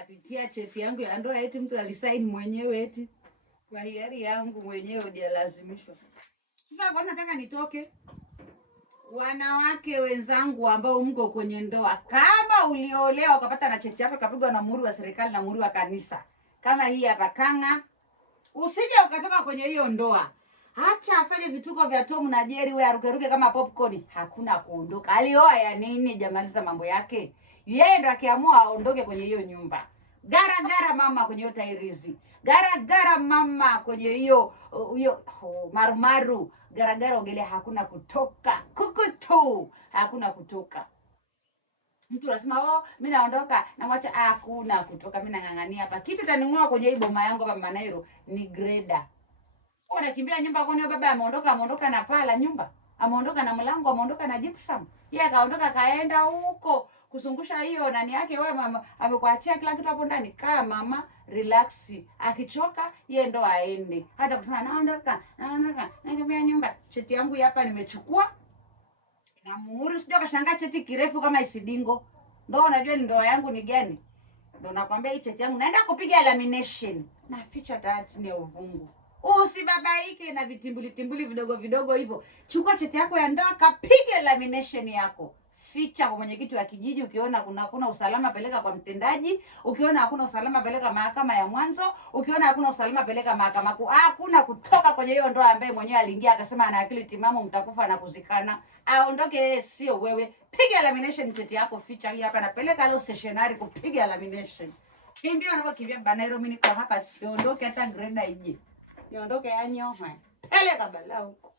napitia cheti yangu ya ndoa eti mtu alisaini mwenyewe eti kwa hiari yangu mwenyewe hujalazimishwa. Sasa kwa nataka nitoke. Wanawake wenzangu ambao mko kwenye ndoa, kama uliolewa ukapata na cheti yako kapigwa na muhuri wa serikali na muhuri wa kanisa kama hii hapa Kang'a, usije ukatoka kwenye hiyo ndoa. Acha afanye vituko vya Tom na Jerry, wewe arukeruke kama popcorn, hakuna kuondoka. Alioa ya nini? Jamaliza mambo yake. Yeye ndo akiamua aondoke kwenye hiyo nyumba. Gara gara mama kwenye hiyo tairizi. Gara gara mama kwenye hiyo marumaru. Gara gara ogelea, hakuna kutoka. Kukutu, hakuna kutoka. Mtu anasema mimi naondoka, namwacha, hakuna kutoka. Mimi nang'ang'ania hapa. Kitu taning'oa kwenye hii boma yangu hapa Manairo ni greda. Unakimbia nyumba kwani baba ameondoka na paa la nyumba, ameondoka na mlango, ameondoka na gypsum. Yeye akaondoka kaenda huko kuzungusha hiyo nani yake. Wewe mama amekuachia kila kitu hapo ndani. Kaa mama, relax. Akichoka yeye ndo aende. Hata kusema naondoka, nakimbia nyumba. Cheti yangu hapa nimechukua. Na muhuri, usije kashangaa cheti kirefu kama isidingo. Ndio unajua ni ndoa yangu ni gani? Ndio nakwambia hii cheti yangu naenda kupiga lamination. Na ficha dati ni uvungu. Usibabaike na vitimbuli vidogo vidogo hivyo. Chukua cheti yako ya ndoa, kapige lamination yako. Ficha kwa mwenyekiti wa kijiji. Ukiona kuna usalama, peleka kwa mtendaji. Ukiona hakuna usalama, peleka mahakama ya mwanzo. Ukiona hakuna usalama, peleka mahakama kuu. Hakuna kutoka kwenye hiyo ndoa ambaye mwenyewe aliingia akasema ana akili timamu, mtakufa na kuzikana. Aondoke yeye, sio wewe. Piga lamination cheti yako, ficha hii hapa, napeleka leo stationary kupiga lamination. Kimbia unapokimbia Manairo, mimi niko hapa, siondoke hata greda ije. Niondoke yanyo. Peleka bala huko.